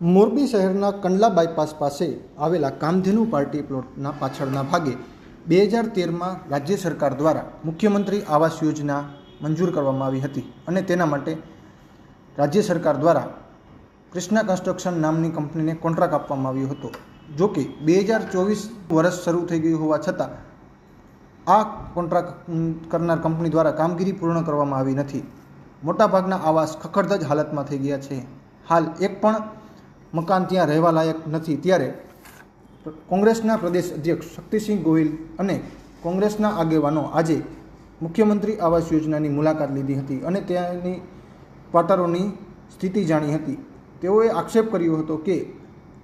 મોરબી શહેરના કંડલા બાયપાસ પાસે આવેલા કામધેનુ પાર્ટી પ્લોટના પાછળના ભાગે બે હજાર તેરમાં રાજ્ય સરકાર દ્વારા મુખ્યમંત્રી આવાસ યોજના મંજૂર કરવામાં આવી હતી અને તેના માટે રાજ્ય સરકાર દ્વારા કૃષ્ણા કન્સ્ટ્રક્શન નામની કંપનીને કોન્ટ્રાક્ટ આપવામાં આવ્યો હતો. જો કે બે હજાર ચોવીસ વર્ષ શરૂ થઈ ગયું હોવા છતાં આ કોન્ટ્રાક્ટ કરનાર કંપની દ્વારા કામગીરી પૂર્ણ કરવામાં આવી નથી. મોટાભાગના આવાસ ખખડધજ હાલતમાં થઈ ગયા છે. હાલ એક પણ મકાન ત્યાં રહેવા લાયક નથી. ત્યારે કોંગ્રેસના પ્રદેશ અધ્યક્ષ શક્તિસિંહ ગોહિલ અને કોંગ્રેસના આગેવાનો આજે મુખ્યમંત્રી આવાસ યોજનાની મુલાકાત લીધી હતી અને ત્યાંની ક્વાર્ટરોની સ્થિતિ જાણી હતી. તેઓએ આક્ષેપ કર્યો હતો કે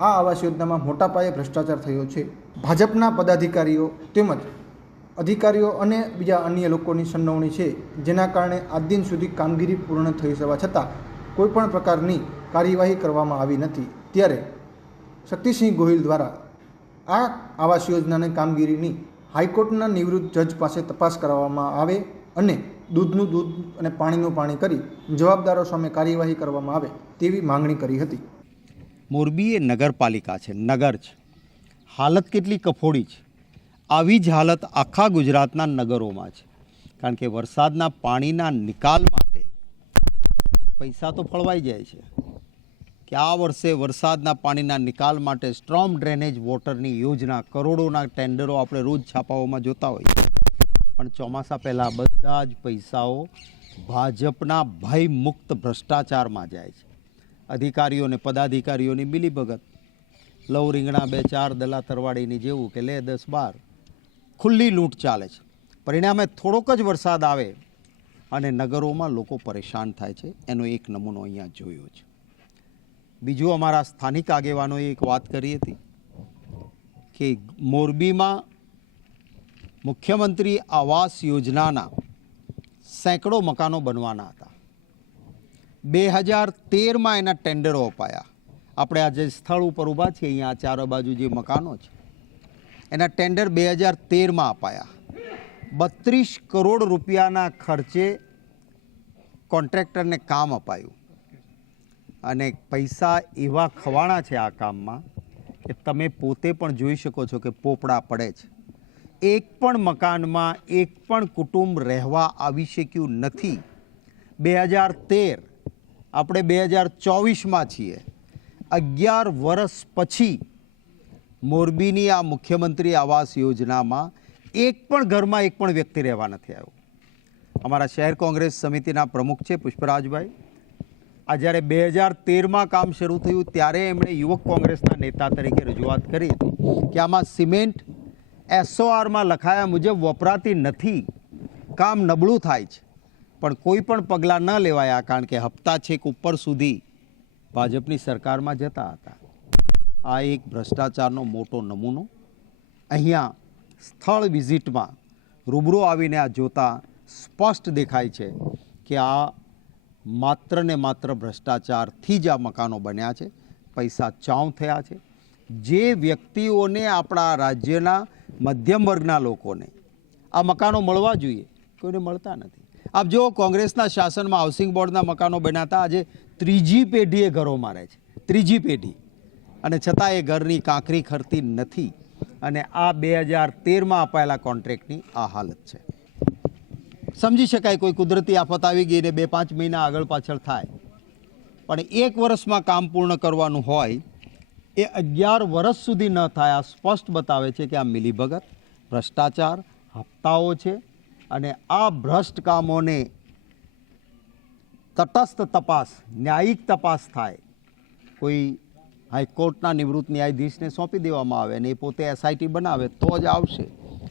આ આવાસ યોજનામાં મોટા પાયે ભ્રષ્ટાચાર થયો છે. ભાજપના પદાધિકારીઓ તેમજ અધિકારીઓ અને બીજા અન્ય લોકોની સંડોવણી છે, જેના કારણે આજ દિન સુધી કામગીરી પૂર્ણ થઈ જવા છતાં કોઈપણ પ્રકારની કાર્યવાહી કરવામાં આવી નથી. ત્યારે શક્તિસિંહ ગોહિલ દ્વારા આ આવાસ યોજનાની કામગીરીની હાઈકોર્ટના નિવૃત્ત જજ પાસે તપાસ કરાવવામાં આવે અને દૂધનું દૂધ અને પાણીનું પાણી કરી જવાબદારો સામે કાર્યવાહી કરવામાં આવે તેવી માંગણી કરી હતી. મોરબી એ નગરપાલિકા છે, નગર છે. હાલત કેટલી કફોડી છે. આવી જ હાલત આખા ગુજરાતના નગરોમાં છે. કારણ કે વરસાદના પાણીના નિકાલ માટે પૈસા તો ફળવાઈ જાય છે. કે આ વર્ષે વરસાદના પાણીના નિકાલ માટે સ્ટ્રોમ ડ્રેનેજ વોટરની યોજના કરોડોના ટેન્ડરો આપણે રોજ છાપાઓમાં જોતા હોઈએ પણ ચોમાસા પહેલાં બધા જ પૈસાઓ ભાજપના ભયમુક્ત ભ્રષ્ટાચારમાં જાય છે. અધિકારીઓને પદાધિકારીઓની મિલીભગત. લવ રીંગણા બે ચાર દલા તરવાડીની જેવું કે લે દસ બાર. ખુલ્લી લૂંટ ચાલે છે. પરિણામે થોડોક જ વરસાદ આવે અને નગરોમાં લોકો પરેશાન થાય છે. એનો એક નમૂનો અહીંયા જોયો છે. બીજું અમારા સ્થાનિક આગેવાનોએ એક વાત કરી હતી કે મોરબીમાં મુખ્યમંત્રી આવાસ યોજનાના સેંકડો મકાનો બનવાના હતા. બે હજાર તેરમાં એના ટેન્ડરો અપાયા. આપણે આજે સ્થળ ઉપર ઊભા છીએ, અહીંયા આ ચારો બાજુ જે મકાનો છે, એના ટેન્ડર બે હજાર તેરમાં અપાયા. બત્રીસ કરોડ રૂપિયાના ખર્ચે કોન્ટ્રાક્ટરને કામ અપાયું. અને પૈસા એવા ખવાણા છે આ કામમાં કે તમે પોતે પણ જોઈ શકો છો કે પોપડા પડે છે. એક પણ મકાનમાં એક પણ કુટુંબ રહેવા આવી શક્યું નથી. બે હજાર તેર, આપણે બે હજાર ચોવીસમાં છીએ. અગિયાર વર્ષ પછી મોરબીની આ મુખ્યમંત્રી આવાસ યોજનામાં એક પણ ઘરમાં એક પણ વ્યક્તિ રહેવા નથી આવ્યો. અમારા શહેર કોંગ્રેસ સમિતિના પ્રમુખ છે પુષ્પરાજભાઈ. આ જ્યારે બે હજાર તેરમાં કામ શરૂ થયું, ત્યારે એમણે યુવક કોંગ્રેસના નેતા તરીકે રજૂઆત કરી હતી કે આમાં સિમેન્ટ એસઓઆરમાં લખાયા મુજબ વપરાતી નથી, કામ નબળું થાય છે, પણ કોઈ પણ પગલાં ન લેવાયા કારણ કે હપ્તા છેક ઉપર સુધી ભાજપની સરકારમાં જતા હતા. આ એક ભ્રષ્ટાચારનો મોટો નમૂનો. અહીંયા સ્થળ વિઝિટમાં રૂબરૂ આવીને આ જોતા સ્પષ્ટ દેખાય છે કે આ માત્ર ને માત્ર ભ્રષ્ટાચારથી જ આ મકાનો બન્યા છે. પૈસા ચાઉં થયા છે. જે વ્યક્તિઓને આપણા રાજ્યના મધ્યમ વર્ગના લોકોને આ મકાનો મળવા જોઈએ, કોઈને મળતા નથી. આપ જો કોંગ્રેસના શાસનમાં હાઉસિંગ બોર્ડના મકાનો બન્યા હતા. આજે ત્રીજી પેઢીએ ઘરોમાં રહે છે. ત્રીજી પેઢી. અને છતાં એ ઘરની કાંકરી ખરતી નથી. અને આ બે હજાર તેરમાં અપાયેલા કોન્ટ્રેક્ટની આ હાલત છે. સમજી શકાય કોઈ કુદરતી આફત આવી ગઈ ને બે પાંચ મહિના આગળ પાછળ થાય. પણ એક વર્ષમાં કામ પૂર્ણ કરવાનું હોય, એ અગિયાર વર્ષ સુધી ન થાય, આ સ્પષ્ટ બતાવે છે કે આ મિલીભગત ભ્રષ્ટાચાર, હપ્તાઓ છે અને આ ભ્રષ્ટ કામોને તટસ્થ તપાસ, ન્યાયિક તપાસ થાય. કોઈ હાઈકોર્ટના નિવૃત્ત ન્યાયાધીશને સોંપી દેવામાં આવે અને એ પોતે એસઆઈટી બનાવે તો જ આવશે.